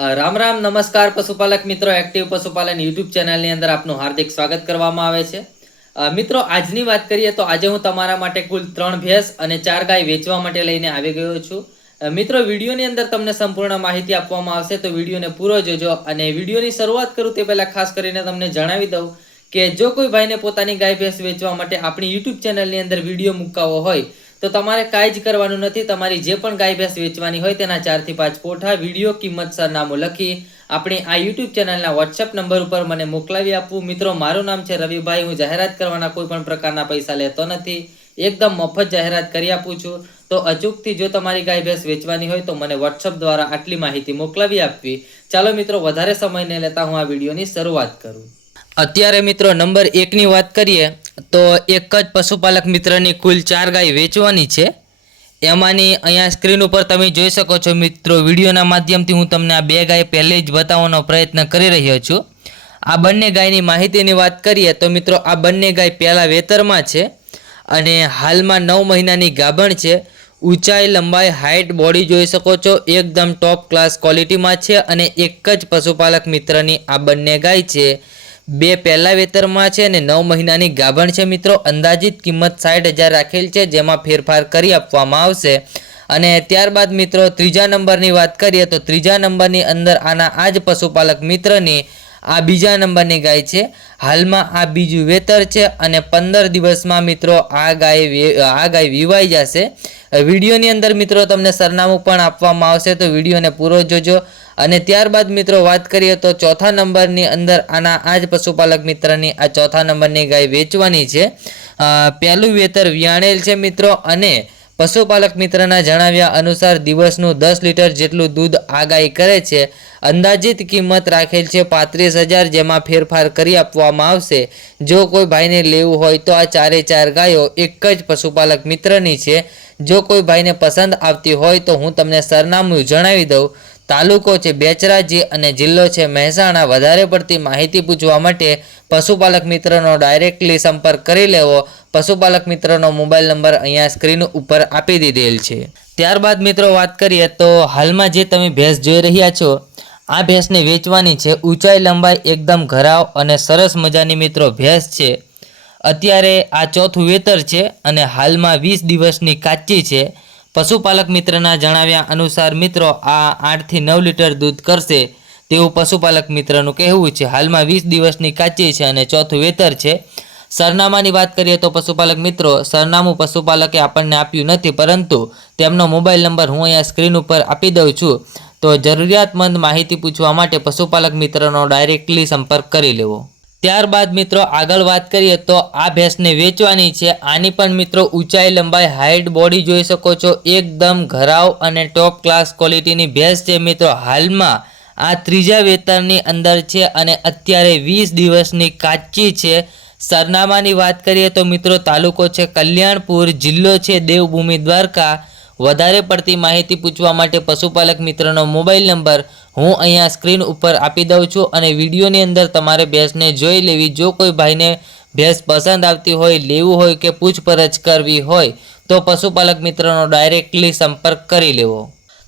રામ રામ, નમસ્કાર પશુપાલક મિત્રો, એક્ટિવ પશુપાલન યુટ્યુબ ચેનલની અંદર આપનું હાર્દિક સ્વાગત કરવામાં આવે છે. મિત્રો, આજની વાત કરીએ તો આજે હું તમારા માટે કુલ ત્રણ ભેંસ અને ચાર ગાય વેચવા માટે લઈને આવી ગયો છું. મિત્રો, વિડીયોની અંદર તમને સંપૂર્ણ માહિતી આપવામાં આવશે, તો વિડીયોને પૂરો જોજો અને વિડીયોની શરૂઆત કરું તે પહેલાં ખાસ કરીને તમને જણાવી દઉં કે જો કોઈ ભાઈને પોતાની ગાય ભેંસ વેચવા માટે આપણી યુટ્યુબ ચેનલની અંદર વીડિયો મૂકાવો હોય તો તમારે કાંઈ જ કરવાનું નથી. તમારી જે પણ ગાય ભેંસ વેચવાની હોય તેના ચારથી પાંચ ફોટા વીડિયો કિંમત સરનામું લખી, આપણી આ યુટ્યુબ ચેનલના વોટ્સએપ નંબર ઉપર મને મોકલાવી આપવું. મિત્રો, મારું નામ છે રવિભાઈ. હું જાહેરાત કરવાના કોઈ પણ પ્રકારના પૈસા લેતો નથી. એકદમ મફત જાહેરાત કરી આપું છું. તો અચૂકથી જો તમારી ગાય ભેંસ વેચવાની હોય તો મને વોટ્સઅપ દ્વારા આટલી માહિતી મોકલાવી આપવી. ચાલો મિત્રો, વધારે સમય ન લેતા હું આ વિડીયોની શરૂઆત કરું. અત્યારે મિત્રો, નંબર એકની વાત કરીએ. તો એક જ પશુપાલક મિત્રની કુલ ચાર ગાય વેચવાની છે. એમાંની અહીંયા સ્ક્રીન ઉપર તમે જોઈ શકો છો મિત્રો, વિડીયોના માધ્યમથી હું તમને આ બે ગાય પહેલે જ બતાવવાનો પ્રયત્ન કરી રહ્યો છું. આ બંને ગાયની માહિતીની વાત કરીએ તો મિત્રો, આ બંને ગાય પહેલાં વેતરમાં છે અને હાલમાં નવ મહિનાની ગાભણ છે. ઊંચાઈ, લંબાઈ હાઇટ બોડી જોઈ શકો છો, એકદમ ટોપ ક્લાસ ક્વોલિટીમાં છે અને એક જ પશુપાલક મિત્રની આ બંને ગાય છે. બે પહેલા વેતરમાં છે અને નવ મહિનાની ગાભણ છે મિત્રો. અંદાજિત કિંમત સાઠ હજાર રાખેલ છે, જેમાં ફેરફાર કરી આપવામાં આવશે. અને ત્યારબાદ મિત્રો, ત્રીજા નંબરની વાત કરીએ તો ત્રીજા નંબરની અંદર આના આ જ પશુપાલક મિત્રની આ બીજા નંબરની ગાય છે. હાલમાં આ બીજું વેતર છે અને પંદર દિવસમાં મિત્રો આ ગાય આ ગાય વિવાઈ જશે. વિડીયોની અંદર મિત્રો તમને સરનામું પણ આપવામાં આવશે, તો વિડીયોને પૂરો જોજો. અને ત્યારબાદ મિત્રો વાત કરીએ તો ચોથા નંબરની અંદર આના આ જ પશુપાલક મિત્રની આ ચોથા નંબરની ગાય વેચવાની છે. પહેલું વેતર વિયાણેલ છે મિત્રો અને પશુપાલક મિત્રના જણાવ્યા અનુસાર દિવસનું દસ લીટર જેટલું દૂધ આ ગાય કરે છે. અંદાજિત કિંમત રાખેલ છે પાંત્રીસ હજાર જેમાં ફેરફાર કરી આપવામાં આવશે. જો કોઈ ભાઈને લેવું હોય તો આ ચારે ચાર ગાયો એક જ પશુપાલક મિત્રની છે. જો કોઈ ભાઈને પસંદ આવતી હોય તો હું તમને સરનામું જણાવી દઉં. તાલુકો છે બેચરાજી અને જિલ્લો છે મહેસાણા. વધારે પડતી માહિતી પૂછવા માટે પશુપાલક મિત્રનો ડાયરેક્ટલી સંપર્ક કરી લેવો. પશુપાલક મિત્રનો મોબાઈલ નંબર અહીંયા સ્ક્રીન ઉપર આપી દીધેલ છે. ત્યારબાદ મિત્રો વાત કરીએ તો હાલમાં જે તમે ભેંસ જોઈ રહ્યા છો આ ભેંસને વેચવાની છે ઊંચાઈ લંબાઈ એકદમ ઘરાવ અને સરસ મજાની મિત્રો ભેંસ છે. અત્યારે આ ચોથું વેતર છે અને હાલમાં વીસ દિવસની કાચી છે. પશુપાલક મિત્રના જણાવ્યા અનુસાર મિત્રો આ આઠથી નવ લીટર દૂધ કરશે. તેવું પશુપાલક મિત્રનું કહેવું છે. હાલમાં વીસ દિવસની કાચી છે અને ચોથું વેતર છે. સરનામાની વાત કરીએ તો પશુપાલક મિત્રો, સરનામું પશુપાલકે આપણને આપ્યું નથી, પરંતુ તેમનો મોબાઈલ નંબર હું અહીંયા સ્ક્રીન ઉપર આપી દઉં છું. તો જરૂરિયાતમંદ માહિતી પૂછવા માટે પશુપાલક મિત્રનો ડાયરેક્ટલી સંપર્ક કરી લેવો. ત્યારબાદ મિત્રો આગળ વાત કરીએ તો આ ભેંસને વેચવાની છે. આની પણ મિત્રો ઊંચાઈ લંબાઈ હાઇટ બોડી જોઈ શકો છો. એકદમ ઘરાવ અને ટોપ ક્લાસ ક્વોલિટીની ભેંસ છે. મિત્રો હાલમાં આ ત્રીજા વેતરની અંદર છે અને અત્યારે વીસ દિવસની કાચી છે. સરનામાની વાત કરીએ તો મિત્રો તાલુકો છે કલ્યાણપુર, જિલ્લો છે દેવભૂમિ દ્વારકા. વધારે પડતી માહિતી પૂછવા માટે પશુપાલક મિત્રનો મોબાઈલ નંબર હું અહીંયા સ્ક્રીન ઉપર આપી દઉં છું અને વિડીયોની અંદર તમારે ભેંસને જોઈ લેવી. જો કોઈ ભાઈને ભેંસ પસંદ આવતી હોય, લેવું હોય કે પૂછપરછ કરવી હોય, તો પશુપાલક મિત્રનો ડાયરેક્ટલી સંપર્ક કરી લેવો.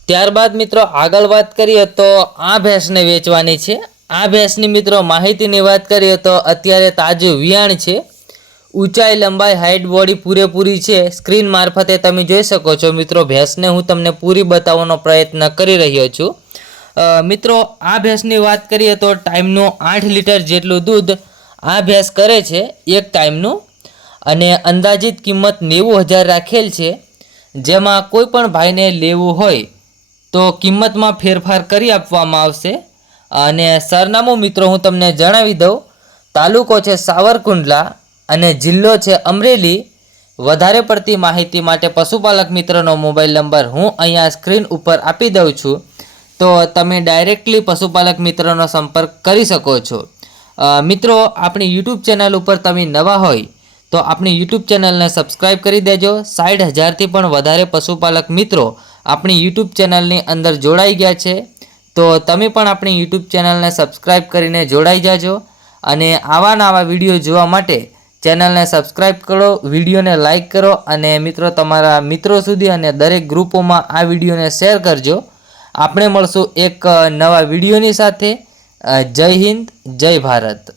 ત્યારબાદ મિત્રો, આગળ વાત કરીએ તો આ ભેંસને વેચવાની છે. આ ભેંસની મિત્રો, માહિતીની વાત કરીએ તો અત્યારે તાજું વિયાણ છે. ઊંચાઈ, લંબાઈ હાઇટ બોડી પૂરેપૂરી છે. સ્ક્રીન મારફતે તમે જોઈ શકો છો મિત્રો, ભેંસને હું તમને પૂરી બતાવવાનો પ્રયત્ન કરી રહ્યો છું. મિત્રો, આ ભેંસની વાત કરીએ તો ટાઈમનું આઠ લીટર જેટલું દૂધ આ ભેંસ કરે છે, એક ટાઈમનું. અને અંદાજિત કિંમત નેવું હજાર રાખેલ છે. જેમાં કોઈ પણ ભાઈને લેવું હોય તો કિંમતમાં ફેરફાર કરી આપવામાં આવશે. અને સરનામું મિત્રો હું તમને જણાવી દઉં. તાલુકો છે સાવરકુંડલા. અને જિલ્લો છે અમરેલી. વધારે પડતી માહિતી માટે પશુપાલક મિત્રનો મોબાઈલ નંબર હું અહીંયા સ્ક્રીન ઉપર આપી દઉં છું. તો તમે ડાયરેક્ટલી પશુપાલક મિત્રનો સંપર્ક કરી શકો છો. મિત્રો, આપણી યુટ્યુબ ચેનલ ઉપર તમે નવા હોય તો આપણી યુટ્યુબ ચેનલને સબસ્ક્રાઇબ કરી દેજો. સાઠ હજારથી પણ વધારે પશુપાલક મિત્રો આપણી યુટ્યુબ ચેનલની અંદર જોડાઈ ગયા છે. તો તમે પણ આપણી યુટ્યુબ ચેનલને સબસ્ક્રાઇબ કરીને જોડાઈ જાજો. અને આવા નવા વીડિયો જોવા માટે ચેનલને સબસ્ક્રાઇબ કરો, વિડીયોને લાઇક કરો અને મિત્રો તમારા મિત્રો સુધી અને દરેક ગ્રુપોમાં આ વિડીયોને શેર કરજો. આપણે મળશું એક નવા વિડીયોની સાથે. જય હિન્દ, જય ભારત.